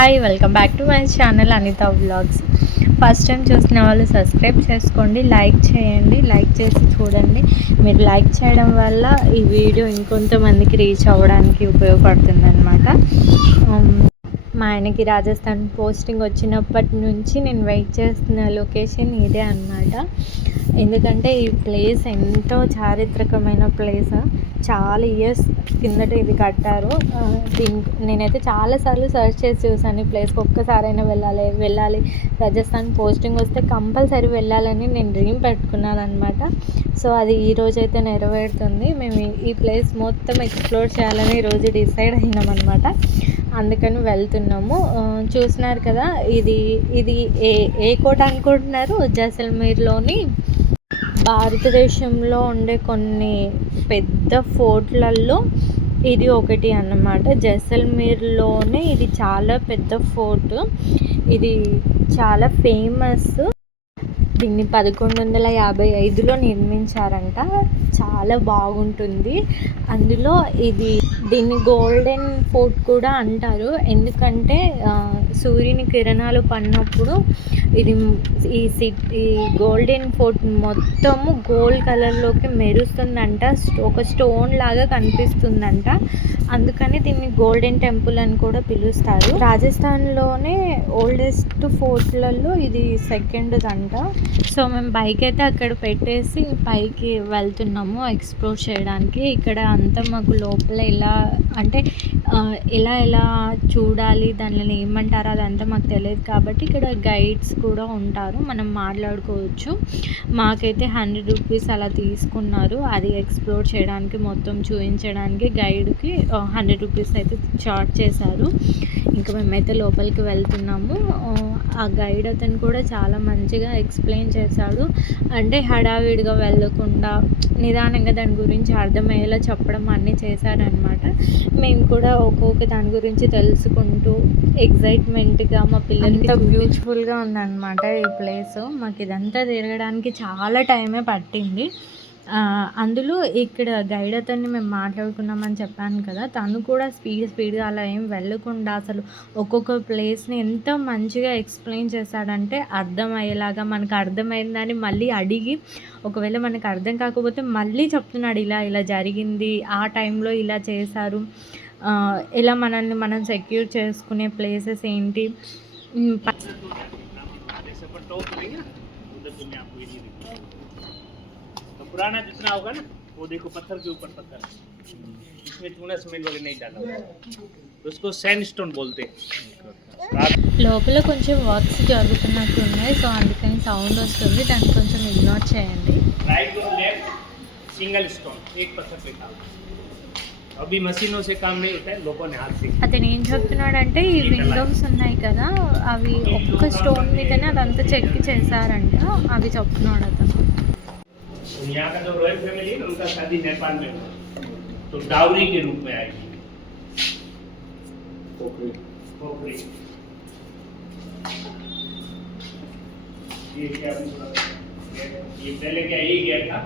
Hi, welcome back to my channel Anitha vlogs. First time చూసిన వాళ్ళు subscribe చేసుకోండి, like చేయండి. లైక్ చేసి చూడండి. మీరు లైక్ చేయడం వల్ల ఈ వీడియో ఇంకొంతమందికి రీచ్ అవ్వడానికి ఉపయోగపడుతుంది అన్నమాట. మా ఆయనకి రాజస్థాన్ పోస్టింగ్ వచ్చినప్పటి నుంచి నేను వెయిట్ చేస్తున్న లొకేషన్ ఇదే అన్నమాట. ఎందుకంటే ఈ ప్లేస్ ఎంతో చారిత్రకమైన ప్లేస్. చాలా ఇయర్స్ కిందట ఇది కట్టారు. నేనైతే చాలాసార్లు సర్చ్ చేసి చూసాను. ఈ ప్లేస్కి ఒక్కసారైనా వెళ్ళాలి, రాజస్థాన్ పోస్టింగ్ వస్తే కంపల్సరీ వెళ్ళాలని నేను డ్రీమ్ పెట్టుకున్నాను అనమాట. సో అది ఈరోజైతే నెరవేరుతుంది. మేము ఈ ప్లేస్ మొత్తం ఎక్స్ప్లోర్ చేయాలని ఈరోజు డిసైడ్ అయినామన్నమాట. అందుకని వెళ్తున్నాము. చూస్తున్నారు కదా, ఇది ఏ కోట అనుకుంటున్నారు? జైసల్మేర్లోని భారతదేశంలో ఉండే కొన్ని పెద్ద ఫోర్ట్లలో ఇది ఒకటి అన్నమాట. జైసల్మేర్లోనే ఇది చాలా పెద్ద ఫోర్ట్. ఇది చాలా ఫేమస్. దీన్ని 1155లో నిర్మించారంట. చాలా బాగుంటుంది. అందులో దీన్ని గోల్డెన్ ఫోర్ట్ కూడా అంటారు. ఎందుకంటే సూర్యుని కిరణాలు పడినప్పుడు ఈ గోల్డెన్ ఫోర్ట్ మొత్తము గోల్డ్ కలర్లోకి మెరుస్తుందంట. ఒక స్టోన్ లాగా కనిపిస్తుందంట. అందుకని దీన్ని గోల్డెన్ టెంపుల్ అని కూడా పిలుస్తారు. రాజస్థాన్లోనే ఓల్డెస్ట్ ఫోర్ట్లలో ఇది సెకండ్ అంట. సో మేము బైక్ అయితే అక్కడ పెట్టేసి పైకి వెళ్తున్నాము ఎక్స్ప్లోర్ చేయడానికి. ఇక్కడ అంతా మాకు లోపల ఎలా చూడాలి, దానిని ఏమంటారు అదంతా మాకు తెలియదు. కాబట్టి ఇక్కడ గైడ్స్ కూడా ఉంటారు, మనం మాట్లాడుకోవచ్చు. మాకైతే 100 రూపీస్ అలా తీసుకున్నారు. అది ఎక్స్ప్లోర్ చేయడానికి, మొత్తం చూపించడానికి గైడ్కి 100 రూపీస్ అయితే చార్జ్ చేశారు. ఇంకా మేమైతే లోపలికి వెళ్తున్నాము. ఆ గైడ్ అతను కూడా చాలా మంచిగా ఎక్స్ప్లెయిన్ చేశాడు. అంటే హడావిడిగా వెళ్ళకుండా నిదానంగా దాని గురించి అర్థమయ్యేలా చెప్పడం అన్నీ చేశారనమాట. మేము కూడా ఒక్కొక్క దాని గురించి తెలుసుకుంటూ ఎగ్జైట్మెంట్గా మా పిల్లలకి బ్యూటిఫుల్గా ఉందన్నమాట ఈ ప్లేస్. మాకు ఇదంతా తిరగడానికి చాలా టైమే పట్టింది. అందులో ఇక్కడ గైడ్ అతన్ని మేము మాట్లాడుకున్నామని చెప్పాను కదా, తను కూడా స్పీడ్గా అలా ఏం వెళ్ళకుండా అసలు ఒక్కొక్క ప్లేస్ని ఎంత మంచిగా ఎక్స్ప్లెయిన్ చేశాడంటే అర్థమయ్యేలాగా, మనకు అర్థమైందని మళ్ళీ అడిగి, ఒకవేళ మనకు అర్థం కాకపోతే మళ్ళీ చెప్తున్నాడు, ఇలా జరిగింది, ఆ టైంలో ఇలా చేశారు, ఇలా మనల్ని మనం సెక్యూర్ చేసుకునే ప్లేసెస్ ఏంటి. पुराना जितना होगा ना वो देखो पत्थर के ऊपर पत्थर, इसमें चूना सीमेंट वगैरह नहीं डाला होगा, तो उसको सैंडस्टोन बोलते हैं. లోపల కొంచెం వర్క్స్ జరుగుతున్నట్టు ఉన్నాయి. సో అందుకని సౌండ్ వస్తుంది, దాన్ని కొంచెం ఇగ్నోర్ చేయండి. राइट और लेफ्ट सिंगल स्टोन एक पत्थर पे काम, अभी मशीनों से काम नहीं होता है, लोगों ने हाथ से. అతను ఏం చెప్తున్నాడంటే ఈ విండోస్ ఉన్నాయి కదా, అవి ఒక్క స్టోన్ మీదనే అదంతా చెక్కి చేశారంట. అవి చెప్తున్నాడు అతను. यहाँ का जो रॉयल फैमिली है उनका शादी नेपाल में हुआ, तो डाउरी के रूप में आएगी खोपड़ी. ये क्या ये पहले क्या यही गया था.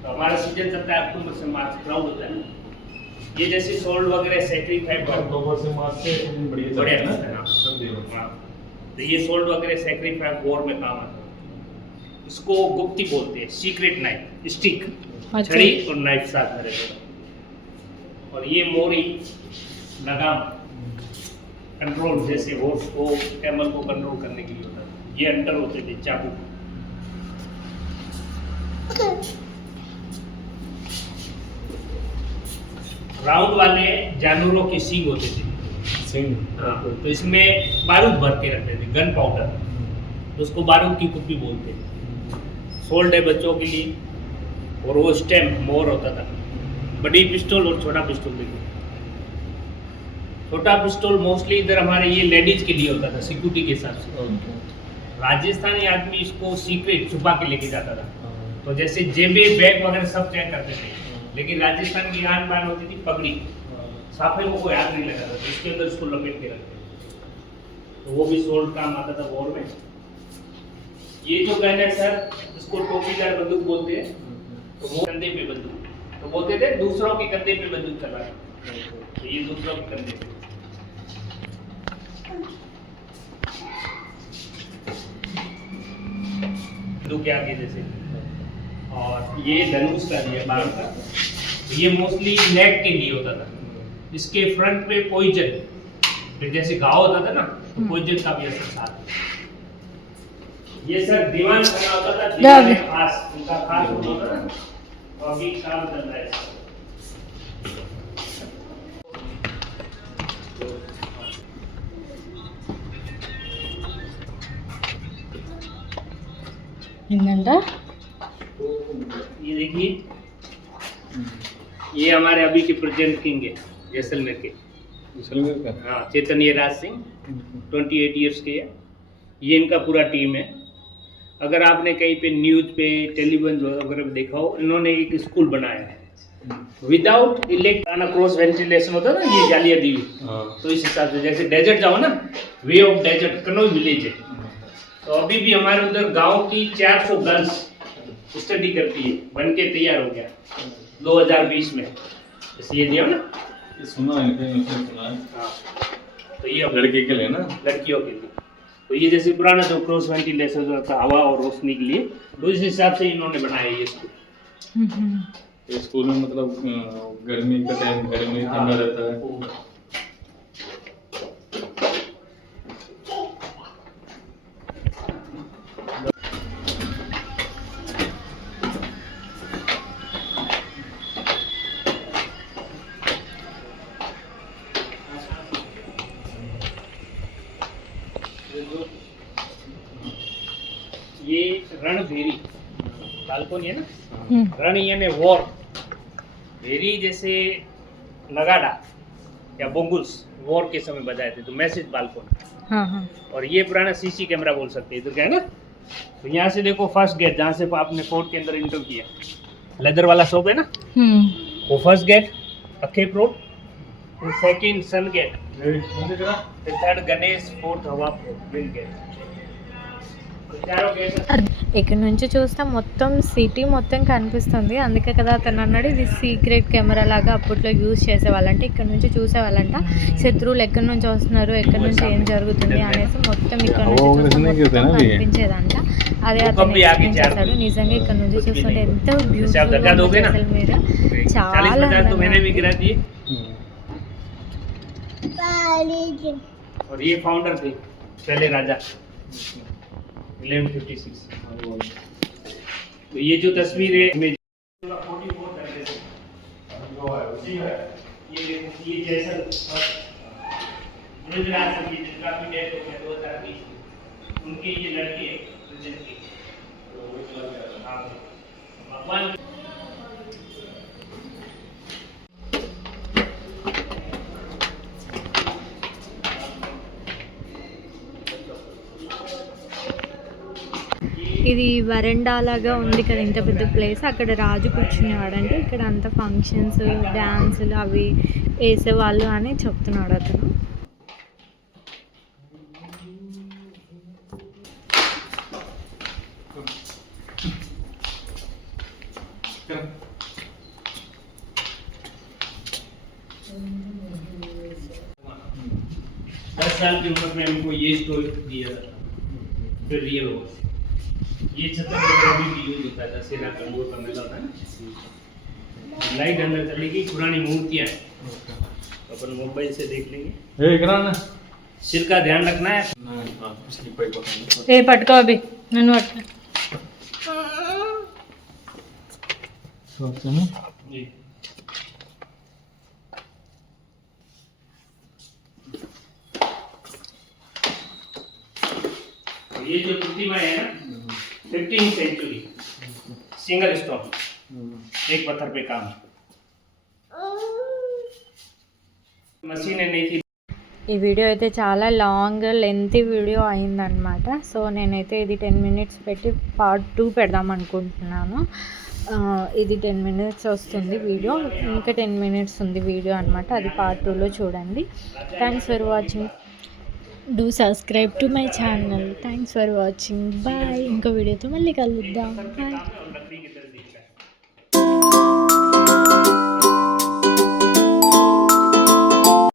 तो हमारा सीजन चलता है अक्टूबर से मार्च, क्राउड होता है. ये जैसे सोल्ड वगैरह सैक्रिफाइस अक्टूबर से मार्च से बढ़िया है ना. तो ये सोल्ड वगैरह सैक्रिफाइस वॉर में काम आता है. इसको गुप्ती बोलते हैं, सीक्रेट नाइफ, स्टिक, छड़ी और नाइफ साथ में रहते. और ये मोरी लगाम कंट्रोल, जैसे हॉर्स को, कैमल को कंट्रोल करने के लिए होता है. ये अंटर होते थे चाकू. राउंड वाले जानवरों के सींग होते थे. हाँ, तो इसमें बारूद भर के रखते थे, गन पाउडर. तो उसको बारूद की कुप्पी बोलते हैं. सोल्ड है बच्चों के लिए. और वो स्टेम मोर होता था. बड़ी पिस्टल और छोटा पिस्टल देखिए. छोटा पिस्टल मोस्टली इधर हमारे ये लेडीज के लिए होता था, सिक्योरिटी के हिसाब से. राजस्थानी आदमी इसको सीक्रेट छुपा के लेके जाता था. तो जैसे जेबे, बैग वगैरह सब चेक करते थे. लेकिन राजस्थान की आन बान होती थी पगड़ी, साफे को कोई हाथ नहीं लगाता था, इसके अंदर इसको लपेट के रखते. तो वो भी सोल्ड काम आता था वॉर में. ये जो गन है सर, इसको टोपीदार बंदूक बोलते हैं. तो वो कंधे पे बंदूक, तो बोलते थे दूसरों के कंधे पे बंदूक चला. तो ये दूसरों के कंधे पे. सिंधु के आगे जैसे। और ये धनुष का ये बाण का, ये मोस्टली नेक के लिए होता था। इसके फ्रंट पे पॉइजन, फिर जैसे घाव होता था ना तो पॉइजन का भी असर साथ। ये सर दीवान बना होता था, दीवान खास उनका खास होता था ना, तो अभी काम चल रहा है। ये देखिए, ये हमारे अभी के प्रेजेंट किंग है जैसलमेर के। हाँ, चैतन्य राज सिंह 28 इयर्स के है। ये इनका पूरा टीम है। अगर आपने कहीं पे न्यूज़ पे टेलीविजन वगैरह में देखा हो, इन्होंने एक स्कूल बनाया है विदाउट इलेक्ट्रिक क्रॉस वेंटिलेशन होता है ना, ये जालियां दी हुई। तो इस हिसाब से जैसे डेजर्ट जाओ ना, way of desert Kannauj village है। तो अभी भी हमारे उधर गांव की 400 गर्ल्स स्टडी करती है, बन के तैयार हो गया 2020 में। जैसे ये दिया ना, सुना है। हाँ, तो ये लड़की के लिए ना, लड़कियों के लिए। तो ये जैसे पुराना जो क्रॉस वेंटिलेशन था हवा और रोशनी के लिए, तो इस हिसाब से इन्होंने बनाया ये स्कूल। स्कूल में मतलब गर्मी का टाइम घर में ठंडा रहता है। ये रणभेरी बालकोनी है ना, रण यानी वॉर, भेरी जैसे नगाड़ा या बोंगुल्स वॉर के समय बजाए थे, तो मैसेज बालकोनी। हाँ। और ये पुराना सीसी कैमरा बोल सकते हैं, इधर क्या है ना, तो यहाँ से देखो फर्स्ट गेट, जहाँ से आपने फोर्ट के अंदर इंटर किया, लेदर वाला शॉप है ना, वो फर्स्ट गेट अखेप रोड, फिर सेकंड सन गेट, फिर थर्ड गणेश, फोर्थ हवा विंड गेट। ఇక్కడ నుంచి చూస్తే మొత్తం సిటీ మొత్తం కనిపిస్తుంది. అందుకే కదా అతను అన్నాడు ఇది సీక్రెట్ కెమెరా లాగా అప్పట్లో యూజ్ చేసేవాళ్ళంటే. ఇక్కడ నుంచి చూసేవాళ్ళంట శత్రువులు ఎక్కడి నుంచి వస్తున్నారు, ఎక్కడి నుంచి ఏం జరుగుతుంది అనేసి మొత్తం ఇక్కడ నుంచి కనిపించేదంట. అదే అతను ఎక్స్ప్లెయిన్ చేశాడు. నిజంగా ఇక్కడ నుంచి చూస్తుంటే ఎంతో బ్యూటిఫుల్ అసలు మీరు చాలా और ये फाउंडर थे पहले राजा 1156। तो ये जो तस्वीर है ये जैसा जिनका भी डेथ हो गया 2020 उनके ये लड़के भगवान। ఇది వరండా లాగా ఉంది కదా, ఇంత పెద్ద ప్లేస్. అక్కడ రాజు కూర్చునేవాడంటే ఇక్కడ అంత ఫంక్షన్స్ డ్యాన్సులు అవి వేసేవాళ్ళు అని చెప్తున్నాడు అతను. दस साल की उम्र में हमको ये स्टोरी दिया था, फिर रियल हो। ये छतर अभी भी यूज होता है, दशहरा कंगोर का मेला होता है ना, लाइट अंदर चलेगी, पुरानी मूर्तियाँ हैं, तो अपन मोबाइल से देख लेंगे। सिर का ध्यान रखना है। ఏ పట్టుకో అభి, నన్ను పట్టుకో. जी ये जो प्रतिमा है ना 15th सेंचुरी, सिंगल स्टोन, एक पत्थर पे काम, मशीनें नहीं थी। ఈ వీడియో అయితే చాలా లాంగ్ లెంతీ వీడియో అయిందనమాట. సో నేనైతే ఇది 10 minutes పెట్టి పార్ట్ 2 పెడదాం అనుకుంటున్నాను. ఇది 10 minutes వస్తుంది వీడియో, ఇంకా 10 minutes ఉంది వీడియో అనమాట. అది పార్ట్ 2లో చూడండి. Thanks for watching. Do subscribe to my channel. Thanks for watching. Bye. ఇంకో వీడియోతో మళ్ళీ కలుద్దాం. బాయ్.